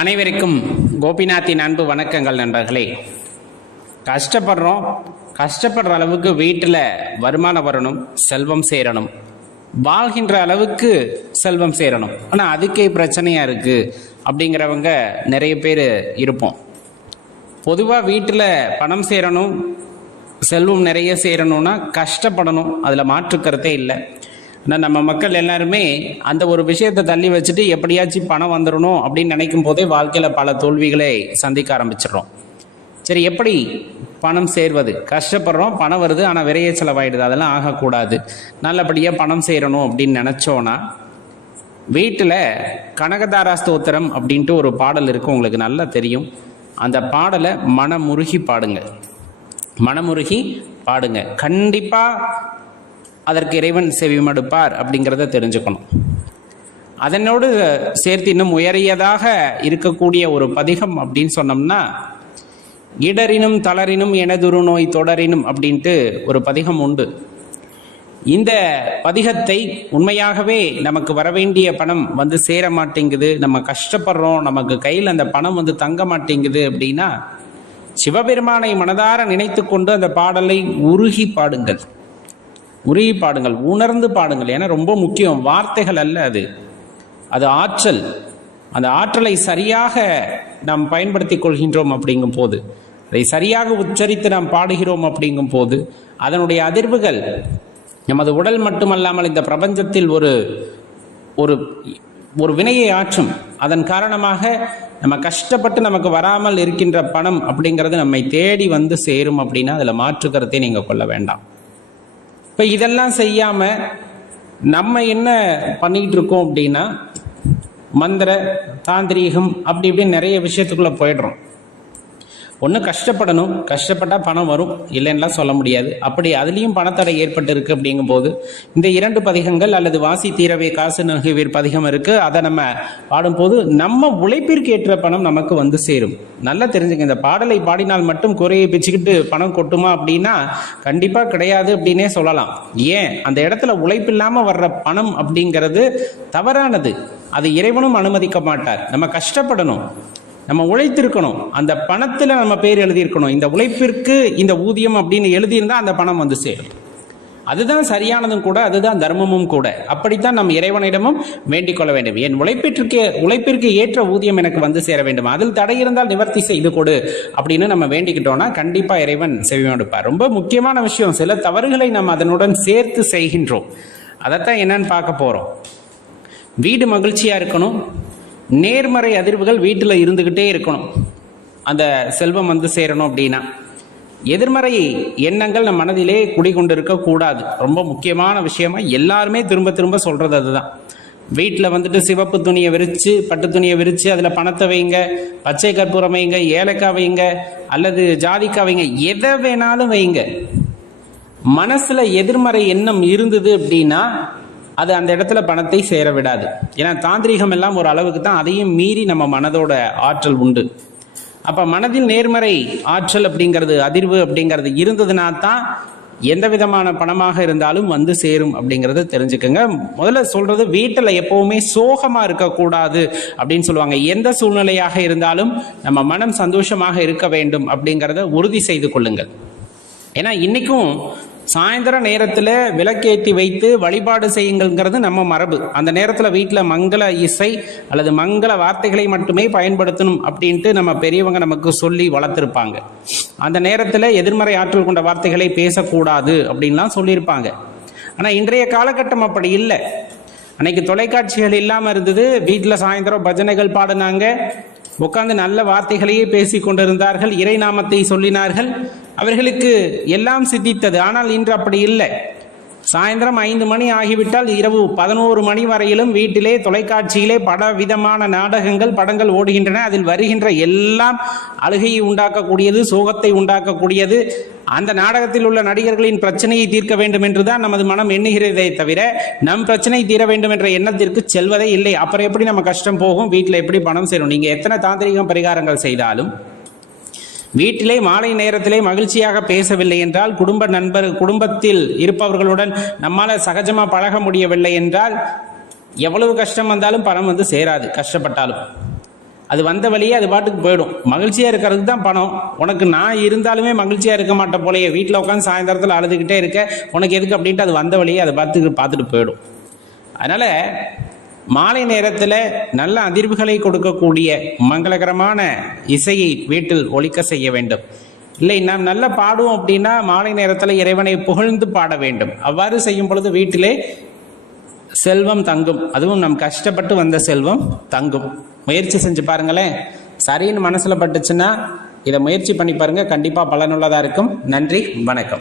அனைவருக்கும் கோபிநாத்தின் அன்பு வணக்கங்கள் நண்பர்களே. கஷ்டப்படுறோம். கஷ்டப்படுற அளவுக்கு வீட்டில் வருமானம் வரணும் செல்வம் சேரணும். வாழ்கின்ற அளவுக்கு செல்வம் சேரணும். ஆனால் அதுக்கே பிரச்சனையாக இருக்குது அப்படிங்கிறவங்க நிறைய பேர் இருப்போம். பொதுவாக வீட்டில் பணம் சேரணும் செல்வம் நிறைய சேரணும்னா கஷ்டப்படணும். அதில் மாற்றுக்கிறதே இல்லை. ஏன்னா நம்ம மக்கள் எல்லாருமே அந்த ஒரு விஷயத்தை தள்ளி வச்சுட்டு எப்படியாச்சும் பணம் வந்துடணும் அப்படின்னு நினைக்கும் போதே வாழ்க்கையில் பல தோல்விகளை சந்திக்க ஆரம்பிச்சிடுறோம். சரி எப்படி பணம் சேர்வது? கஷ்டப்படுறோம் பணம் வருது ஆனால் விரைய செலவாயிடுது. அதெல்லாம் ஆகக்கூடாது. நல்லபடியாக பணம் சேரணும் அப்படின்னு நினச்சோன்னா வீட்டில் கனகதாரா ஸ்தோத்திரம் அப்படின்ட்டு ஒரு பாடல் இருக்கும் உங்களுக்கு நல்லா தெரியும். அந்த பாடலை மனமுருகி பாடுங்க. மனமுருகி பாடுங்க. கண்டிப்பாக அதற்கு இறைவன் செவிமடுப்பார் அப்படிங்கிறத தெரிஞ்சுக்கணும். அதனோடு சேர்த்து இன்னும் உயரியதாக இருக்கக்கூடிய ஒரு பதிகம் அப்படின்னு சொன்னோம்னா இடரினும் தளரினும் எனதுரு நோய் தொடரினும் அப்படின்ட்டு ஒரு பதிகம் உண்டு. இந்த பதிகத்தை உண்மையாகவே நமக்கு வரவேண்டிய பணம் வந்து சேர மாட்டேங்குது நம்ம கஷ்டப்படுறோம் நமக்கு கையில் அந்த பணம் வந்து தங்க மாட்டேங்குது அப்படின்னா சிவபெருமானை மனதார நினைத்து கொண்டு அந்த பாடலை உருகி பாடுங்கள். உருகி பாடுங்கள் உணர்ந்து பாடுங்கள். ஏன்னா ரொம்ப முக்கியம். வார்த்தைகள் அல்ல அது. அது ஆற்றல். அந்த ஆற்றலை சரியாக நாம் பயன்படுத்திக் கொள்கின்றோம் அப்படிங்கும் போது அதை சரியாக உச்சரித்து நாம் பாடுகிறோம் அப்படிங்கும் போது அதனுடைய அதிர்வுகள் நமது உடல் மட்டுமல்லாமல் இந்த பிரபஞ்சத்தில் ஒரு ஒரு ஒரு வினையை ஆற்றும். அதன் காரணமாக நம்ம கஷ்டப்பட்டு நமக்கு வராமல் இருக்கின்ற பணம் அப்படிங்கிறது நம்மை தேடி வந்து சேரும் அப்படின்னா அதில் மாற்றுக்கருத்தை நீங்கள் கொள்ள வேண்டாம். இப்போ இதெல்லாம் செய்யாமல் நம்ம என்ன பண்ணிக்கிட்டு இருக்கோம் அப்படின்னா மந்திர தாந்திரீகம் அப்படி இப்படின்னு நிறைய விஷயத்துக்குள்ளே போயிடுறோம். ஒன்று கஷ்டப்படணும் கஷ்டப்பட்டால் பணம் வரும் இல்லைன்னா சொல்ல முடியாது. அப்படி அதுலேயும் பணத்தடை ஏற்பட்டு இருக்கு அப்படிங்கும்போது இந்த இரண்டு பதிகங்கள் அல்லது வாசி தீரவே காசு நகுவீர் பதிகம் இருக்கு. அதை நம்ம பாடும்போது நம்ம உழைப்பிற்கு ஏற்ற பணம் நமக்கு வந்து சேரும். நல்லா தெரிஞ்சுங்க இந்த பாடலை பாடினால் மட்டும் குறையை பிச்சுக்கிட்டு பணம் கொட்டுமா அப்படின்னா கண்டிப்பாக கிடையாது அப்படின்னே சொல்லலாம். ஏன்? அந்த இடத்துல உழைப்பில்லாமல் வர்ற பணம் அப்படிங்கிறது தவறானது. அது இறைவனும் அனுமதிக்க மாட்டார். நம்ம கஷ்டப்படணும். நம்ம உழைத்திருக்கணும். அந்த பணத்தில் நம்ம பேர் எழுதியிருக்கணும். இந்த உழைப்பிற்கு இந்த ஊதியம் அப்படின்னு எழுதியிருந்தா அந்த பணம் வந்து சேரும். அதுதான் சரியானதும் கூட அதுதான் தர்மமும் கூட. அப்படித்தான் நம் இறைவனிடமும் வேண்டிக் கொள்ள வேண்டும். என் உழைப்பிற்கு உழைப்பிற்கு ஏற்ற ஊதியம் எனக்கு வந்து சேர வேண்டும். அதில் தடை இருந்தால் நிவர்த்தி செய்து கொடு அப்படின்னு நம்ம வேண்டிக்கிட்டோம்னா கண்டிப்பா இறைவன் செவிமடுப்பார் ரொம்ப முக்கியமான விஷயம். சில தவறுகளை நம்ம அதனுடன் சேர்த்து செய்கின்றோம். அதைத்தான் என்னன்னு பார்க்க போறோம். வீடு மகிழ்ச்சியா இருக்கணும். நேர்மறை அதிர்வுகள் வீட்டில் இருந்துக்கிட்டே இருக்கணும். அந்த செல்வம் வந்து சேரணும் அப்படின்னா. எதிர்மறை எண்ணங்கள் நம் மனதிலே குடிகொண்டிருக்க கூடாது. ரொம்ப முக்கியமான விஷயமா எல்லாருமே திரும்ப திரும்ப சொல்றது அதுதான். வீட்டில் வந்துட்டு சிவப்பு துணியை விரித்து பட்டு துணியை விரித்து அதில் பணத்தை வைங்க பச்சை கற்பூரம் வைங்க ஏலக்காய் வைங்க அல்லது ஜாதிக்காய் வைங்க எதை வேணாலும் வைங்க. மனசுல எதிர்மறை எண்ணம் இருந்தது அப்படின்னா அது அந்த இடத்துல பணத்தை சேர விடாது. ஏன்னா தாந்திரிகம் எல்லாம் ஒரு அளவுக்கு தான் அதையும் மீறி நம்ம மனதோட ஆற்றல் உண்டு. அப்ப மனதில் நேர்மறை ஆற்றல் அப்படிங்கிறது அதிர்வு அப்படிங்கிறது இருந்ததுனா தான் எந்த விதமான பணமாக இருந்தாலும் வந்து சேரும் அப்படிங்கறத தெரிஞ்சுக்கோங்க. முதல்ல சொல்றது வீட்டில் எப்பவுமே சோகமா இருக்கக்கூடாது அப்படின்னு சொல்லுவாங்க. எந்த சூழ்நிலையாக இருந்தாலும் நம்ம மனம் சந்தோஷமாக இருக்க வேண்டும் அப்படிங்கிறத உறுதி செய்து கொள்ளுங்கள். ஏன்னா இன்னைக்கும் சாயந்தர நேரத்தில் விளக்கேற்றி வைத்து வழிபாடு செய்யுங்கள்ங்கிறது நம்ம மரபு. அந்த நேரத்தில் வீட்டில் மங்கள இசை அல்லது மங்கள வார்த்தைகளை மட்டுமே பயன்படுத்தணும் அப்படின்ட்டு நம்ம பெரியவங்க நமக்கு சொல்லி வளர்த்துருப்பாங்க. அந்த நேரத்தில் எதிர்மறை ஆற்றல் கொண்ட வார்த்தைகளை பேசக்கூடாது அப்படின்லாம் சொல்லியிருப்பாங்க. ஆனால் இன்றைய காலகட்டம் அப்படி இல்லை. அன்னைக்கு தொலைக்காட்சிகள் இல்லாமல் இருந்தது. வீட்டில் சாயந்தரம் பஜனைகள் பாடினாங்க. உட்காந்து நல்ல வார்த்தைகளையே பேசி கொண்டிருந்தார்கள் இறை நாமத்தை சொல்லினார்கள். அவர்களுக்கு எல்லாம் சித்தித்தது. ஆனால் இன்று அப்படி இல்லை. சாயந்தரம் ஐந்து மணி ஆகிவிட்டால் இரவு பதினோரு மணி வரையிலும் வீட்டிலே தொலைக்காட்சியிலே பல விதமான நாடகங்கள் படங்கள் ஓடுகின்றன. அதில் வருகின்ற எல்லாம் அழுகையை உண்டாக்கக்கூடியது சோகத்தை உண்டாக்கக்கூடியது. அந்த நாடகத்தில் உள்ள நடிகர்களின் பிரச்சனையை தீர்க்க வேண்டும் என்றுதான் நமது மனம் எண்ணுகிறதே தவிர நம் பிரச்சனை தீர வேண்டும் என்ற எண்ணத்திற்கு செல்வதே இல்லை. அப்புறம் எப்படி நம்ம கஷ்டம் போகும்? வீட்டில் எப்படி பணம் சேரும்? நீங்க எத்தனை தாந்திரிகம் பரிகாரங்கள் செய்தாலும் வீட்டிலே மாலை நேரத்திலே மகிழ்ச்சியாக பேசவில்லை என்றால் குடும்ப நண்பர் குடும்பத்தில் இருப்பவர்களுடன் நம்மால சகஜமா பழக முடியவில்லை என்றால் எவ்வளவு கஷ்டம் வந்தாலும் பணம் வந்து சேராது கஷ்டப்பட்டாலும். அது வந்த வழியே அது பாட்டுக்கு போயிடும். மகிழ்ச்சியாக இருக்கிறதுக்கு தான் பணம். உனக்கு நான் இருந்தாலுமே மகிழ்ச்சியாக இருக்க மாட்டேன் போலயே. வீட்டில் உட்காந்து சாயந்தரத்தில் அழுதுகிட்டே இருக்க உனக்கு எதுக்கு அப்படின்ட்டு அது வந்த வழியே அதை பார்த்து பார்த்துட்டு போயிடும். அதனால் மாலை நேரத்தில் நல்ல அதிர்வுகளை கொடுக்கக்கூடிய மங்களகரமான இசையை வீட்டில் ஒழிக்க செய்ய வேண்டும். இல்லை நாம் நல்லா பாடுவோம் அப்படின்னா மாலை நேரத்தில் இறைவனை புகழ்ந்து பாட வேண்டும். அவ்வாறு செய்யும் பொழுது வீட்டிலே செல்வம் தங்கும். அதுவும் நம் கஷ்டப்பட்டு வந்த செல்வம் தங்கும். முயற்சி செஞ்சு பாருங்களேன். சரின்னு மனசில் பட்டுச்சுன்னா இதை முயற்சி பண்ணி பாருங்கள் கண்டிப்பாக பலனுள்ளதாக இருக்கும். நன்றி வணக்கம்.